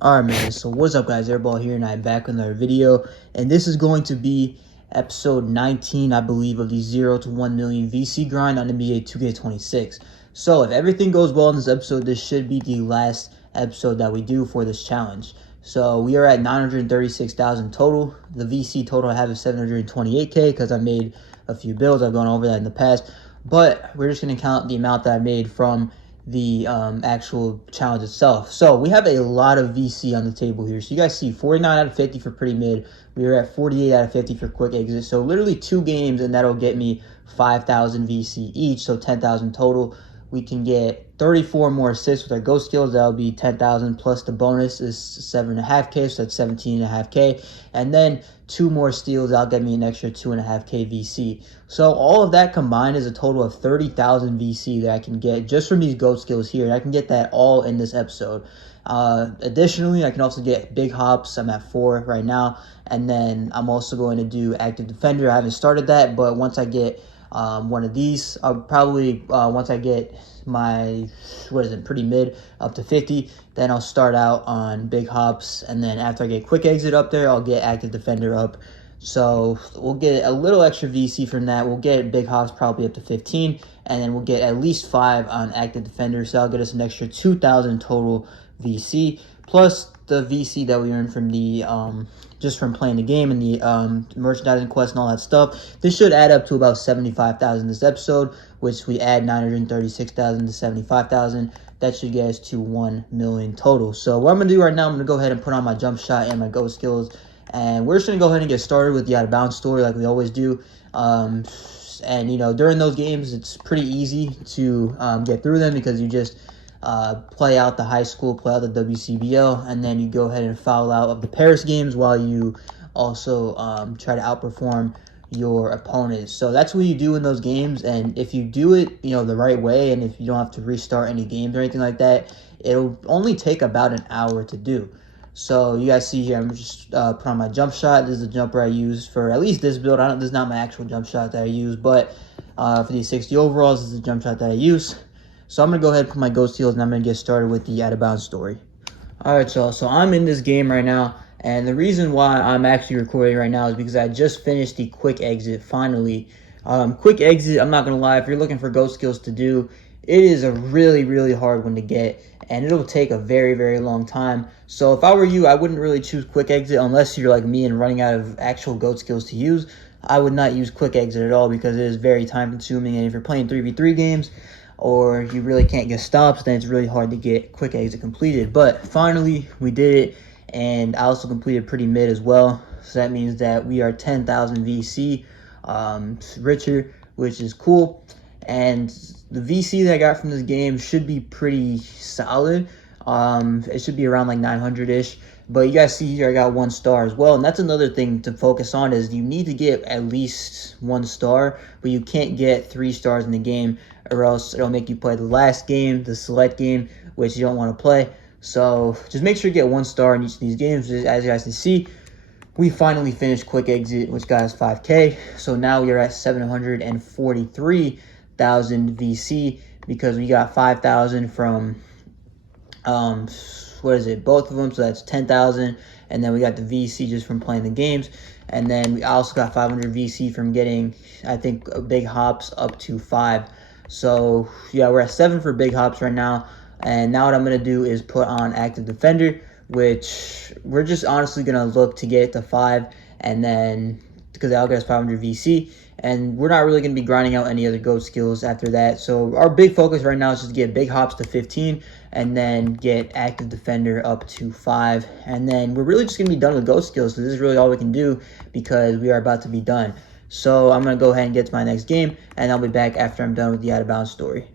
Alright man, so what's up guys, Airball here and I'm back with another video, and this is going to be episode 19 I believe of the 0 to 1 million VC grind on NBA 2K26. So if everything goes well in this episode, this should be the last episode that we do for this challenge. So we are at 936,000 total. The VC total I have is 728k because I made a few builds. I've gone over that in the past, but we're just going to count the amount that I made from the actual challenge itself. So we have a lot of VC on the table here. So you guys see 49 out of 50 for pretty mid. We are at 48 out of 50 for quick exit. So literally 2 games and that'll get me 5,000 VC each. So 10,000 total. We can get 34 more assists with our ghost skills. That'll be 10,000 plus the bonus is 7.5k, so that's 17.5k. And then 2 more steals, that'll get me an extra 2.5k VC. So all of that combined is a total of 30,000 VC that I can get just from these ghost skills here. And I can get that all in this episode. Additionally, I can also get big hops. I'm at 4 right now. And then I'm also going to do active defender. I haven't started that, but once I get one of these, I'll probably once I get my pretty mid up to 50, then I'll start out on big hops, and then after I get quick exit up there, I'll get active defender up. So we'll get a little extra VC from that. We'll get big hops probably up to 15, and then we'll get at least 5 on active defender, so that'll get us an extra 2,000 total VC plus the VC that we earned from the just from playing the game and the merchandising quest and all that stuff. This should add up to about 75,000 this episode, which we add 936,000 to 75,000. That should get us to 1 million total. So what I'm gonna do right now, I'm gonna go ahead and put on my jump shot and my go skills, and we're just gonna go ahead and get started with the out of bounds story like we always do. And you know, during those games, it's pretty easy to get through them because you just play out the high school, play out the WCBL, and then you go ahead and foul out of the Paris games while you also try to outperform your opponents. So that's what you do in those games, and if you do it, you know, the right way, and if you don't have to restart any games or anything like that, it'll only take about an hour to do. So you guys see here, I'm just put on my jump shot. This is the jumper I use for at least this build. This is not my actual jump shot that I use, but for these 60 overalls, this is the jump shot that I use. So I'm going to go ahead and put my ghost heals, and I'm going to get started with the out of bounds story. Alright, y'all. So I'm in this game right now, and the reason why I'm actually recording right now is because I just finished the quick exit, finally. Quick exit, I'm not going to lie, if you're looking for ghost skills to do, it is a really, really hard one to get, and it'll take a very, very long time. So if I were you, I wouldn't really choose quick exit unless you're like me and running out of actual ghost skills to use. I would not use quick exit at all because it is very time consuming, and if you're playing 3v3 games, or you really can't get stops, then it's really hard to get quick exit completed. But finally, we did it, and I also completed pretty mid as well. So that means that we are 10,000 VC richer, which is cool. And the VC that I got from this game should be pretty solid. It should be around like 900-ish. But you guys see here, I got 1 star as well. And that's another thing to focus on, is you need to get at least 1 star, but you can't get 3 stars in the game, or else it'll make you play the last game, the select game, which you don't want to play. So just make sure you get 1 star in each of these games. As you guys can see, we finally finished quick exit, which got us 5k. So now we are at 743,000 VC because we got 5,000 from both of them, so that's 10,000, and then we got the VC just from playing the games, and then we also got 500 VC from getting, I think, big hops up to 5. So yeah, we're at 7 for big hops right now, and now what I'm gonna do is put on active defender, which we're just honestly gonna look to get it to 5, and then because that'll get us 500 VC, and we're not really going to be grinding out any other ghost skills after that. So our big focus right now is just to get big hops to 15, and then get active defender up to 5, and then we're really just going to be done with ghost skills. So this is really all we can do because we are about to be done. So I'm going to go ahead and get to my next game, and I'll be back after I'm done with the out of bounds story.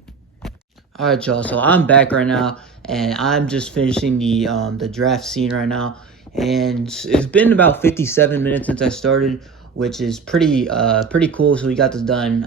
Alright, y'all, so I'm back right now, and I'm just finishing the draft scene right now, and it's been about 57 minutes since I started, which is pretty cool. So we got this done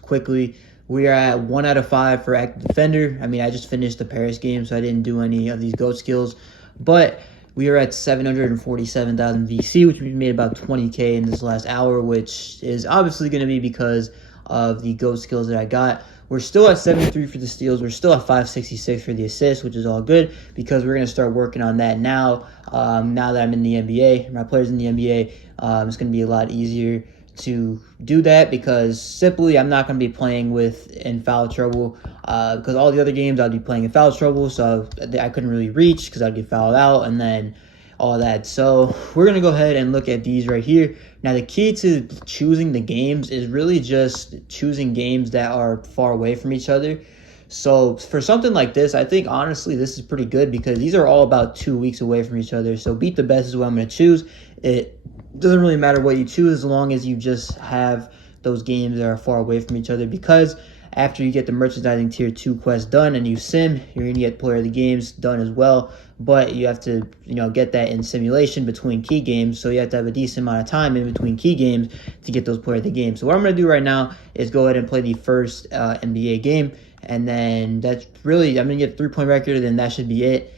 quickly. We are at 1 out of 5 for active defender. I mean, I just finished the Paris game, so I didn't do any of these GOAT skills, but we are at 747,000 VC, which we made about 20k in this last hour, which is obviously going to be because of the GOAT skills that I got. We're still at 73 for the steals. We're still at 566 for the assists, which is all good because we're going to start working on that now. Now that I'm in the NBA, my players in the NBA, it's going to be a lot easier to do that because simply I'm not going to be playing in foul trouble because all the other games I'd be playing in foul trouble, so I couldn't really reach because I'd get fouled out and then all that. So we're going to go ahead and look at these right here. Now, the key to choosing the games is really just choosing games that are far away from each other. So for something like this, I think, honestly, this is pretty good because these are all about 2 weeks away from each other. So beat the best is what I'm going to choose. It doesn't really matter what you choose as long as you just have those games that are far away from each other, because after you get the merchandising tier 2 quest done and you sim, you're going to get player of the games done as well. But you have to, get that in simulation between key games. So you have to have a decent amount of time in between key games to get those player of the games. So what I'm going to do right now is go ahead and play the first NBA game. And then that's really, I'm going to get a 3-point record, and then that should be it.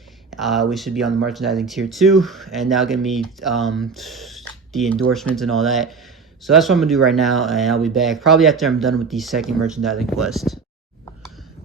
We should be on the merchandising tier 2. And now going to be the endorsements and all that. So that's what I'm going to do right now, and I'll be back probably after I'm done with the second merchandising quest.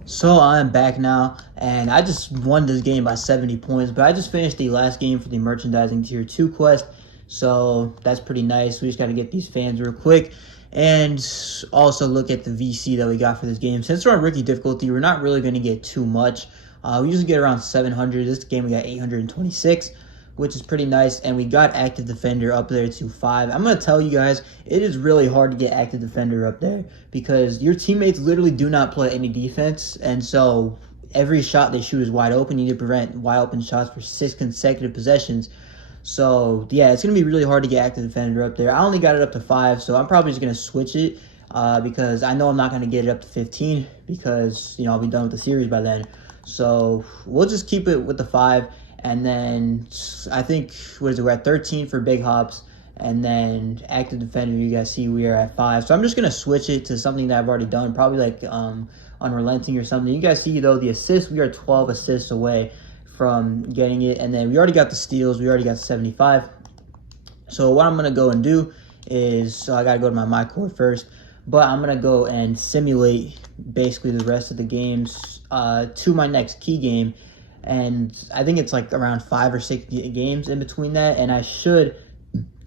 So I'm back now, and I just won this game by 70 points, but I just finished the last game for the merchandising tier 2 quest, so that's pretty nice. We just got to get these fans real quick, and also look at the VC that we got for this game. Since we're on rookie difficulty, we're not really going to get too much. We usually get around 700. This game we got 826. Which is pretty nice, and we got active defender up there to 5. I'm going to tell you guys, it is really hard to get active defender up there because your teammates literally do not play any defense, and so every shot they shoot is wide open. You need to prevent wide open shots for 6 consecutive possessions. So yeah, it's going to be really hard to get active defender up there. I only got it up to 5, so I'm probably just going to switch it because I know I'm not going to get it up to 15 because I'll be done with the series by then. So we'll just keep it with the 5. And then I think, we're at 13 for big hops. And then active defender, you guys see we are at 5. So I'm just going to switch it to something that I've already done, probably like unrelenting or something. You guys see, though, the assists, we are 12 assists away from getting it. And then we already got the steals. We already got 75. So what I'm going to go and do is, I got to go to my court first. But I'm going to go and simulate basically the rest of the games to my next key game. And I think it's like around 5 or 6 games in between that, and I should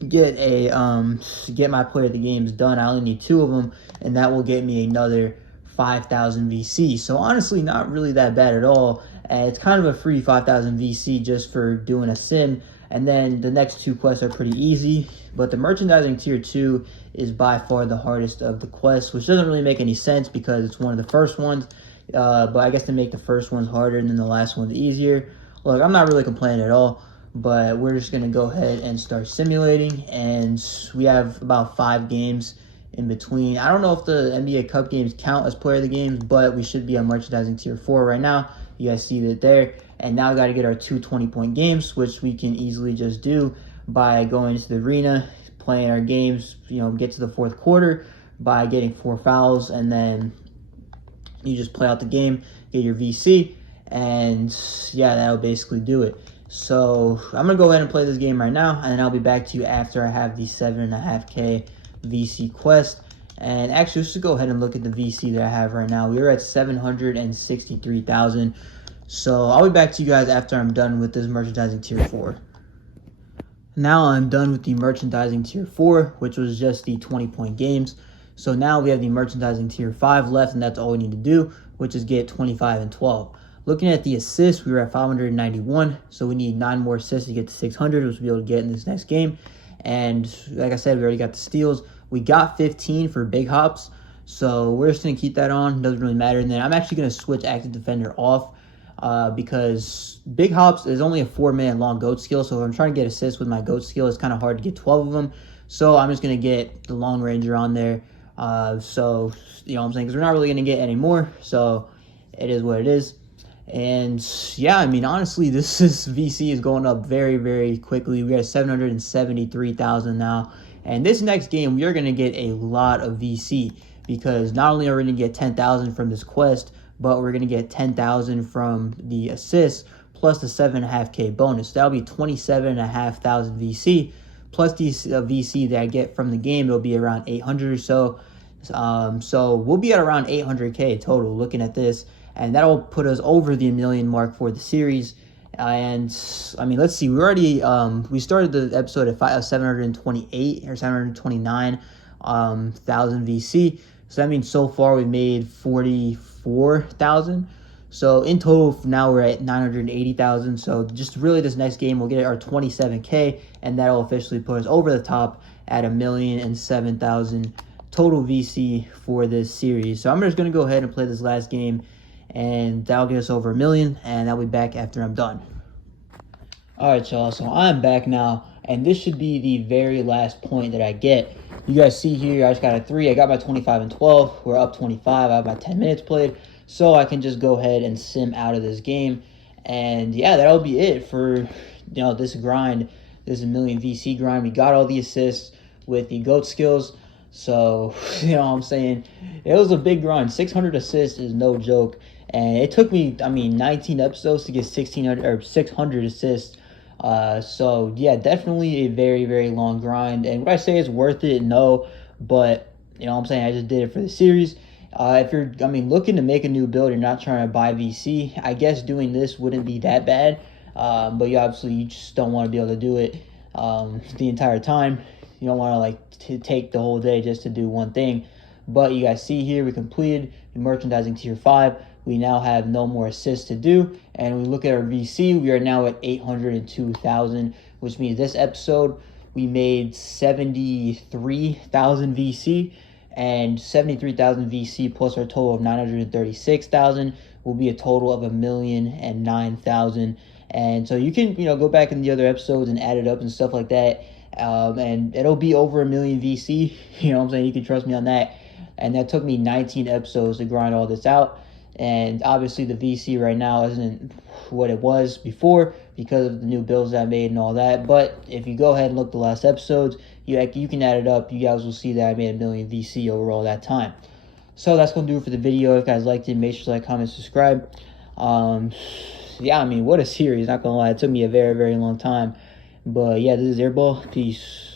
get get my player of the games done. I only need 2 of them, and that will get me another 5,000 VC. So honestly, not really that bad at all. It's kind of a free 5,000 VC just for doing a sim. And then the next 2 quests are pretty easy, but the merchandising tier 2 is by far the hardest of the quests, which doesn't really make any sense because it's one of the first ones. But I guess to make the first ones harder and then the last ones easier. Look, I'm not really complaining at all, but we're just going to go ahead and start simulating. And we have about 5 games in between. I don't know if the NBA Cup games count as player of the games, but we should be on merchandising tier 4 right now. You guys see that there. And now we got to get our 2 20-point games, which we can easily just do by going into the arena, playing our games, get to the 4th quarter by getting 4 fouls, and then you just play out the game, get your VC, and yeah, that'll basically do it. So I'm going to go ahead and play this game right now, and then I'll be back to you after I have the 7.5K VC quest. And actually, let's just go ahead and look at the VC that I have right now. We're at 763,000. So I'll be back to you guys after I'm done with this merchandising tier 4. Now I'm done with the merchandising tier 4, which was just the 20-point games. So now we have the merchandising tier 5 left, and that's all we need to do, which is get 25 and 12. Looking at the assists, we were at 591, so we need 9 more assists to get to 600, which we'll be able to get in this next game. And like I said, we already got the steals. We got 15 for big hops, so we're just going to keep that on. Doesn't really matter. And then I'm actually going to switch active defender off because big hops is only a 4-minute long GOAT skill, so if I'm trying to get assists with my GOAT skill, it's kind of hard to get 12 of them. So I'm just going to get the long ranger on there. So, you know what I'm saying? Because we're not really going to get any more. So, it is what it is. And, yeah, I mean, honestly, this VC is going up very, very quickly. We are at 773,000 now. And this next game, we are going to get a lot of VC. Because not only are we going to get 10,000 from this quest, but we're going to get 10,000 from the assists, plus the 7.5K bonus. That'll be 27,500 VC. Plus these VC that I get from the game, it'll be around 800 or so. So we'll be at around 800K total looking at this, and that'll put us over the 1 million mark for the series. And I mean, let's see, we already we started the episode at 728 or 729 thousand VC. So that means so far we made 44,000. So in total now we're at 980,000. So just really this next game we'll get our 27K, and that'll officially put us over the top at 1,007,000 total VC for this series. So I'm just gonna go ahead and play this last game, and that'll get us over 1 million, and I'll be back after I'm done. All right, y'all, so I'm back now, and this should be the very last point that I get. You guys see here, I just got a 3. I got my 25 and 12. We're up 25. I have my 10 minutes played, so I can just go ahead and sim out of this game. And yeah, that'll be it for this grind, this 1 million VC grind. We got all the assists with the GOAT skills. So, what I'm saying, it was a big grind. 600 assists is no joke. And it took me, 19 episodes to get 600 assists. So, yeah, definitely a very, very long grind. And would I say it's worth it? No. But, I'm saying, I just did it for the series. If you're, looking to make a new build, you're not trying to buy VC, I guess doing this wouldn't be that bad. But you just don't want to be able to do it the entire time. You don't want to take the whole day just to do one thing. But you guys see here, we completed the merchandising tier 5. We now have no more assists to do. And we look at our VC, we are now at 802,000, which means this episode we made 73,000 VC, and 73,000 VC plus our total of 936,000 will be a total of 1,009,000. And so you can, go back in the other episodes and add it up and stuff like that. And it'll be over 1 million VC. You can trust me on that. And that took me 19 episodes to grind all this out. And obviously the VC right now isn't what it was before because of the new builds that I made and all that. But if you go ahead and look the last episodes, you can add it up. You guys will see that I made 1 million VC over all that time. So that's going to do it for the video. If you guys liked it, make sure to like, comment, subscribe. Yeah, what a series. Not going to lie. It took me a very, very long time. But yeah, this is Airball. Peace.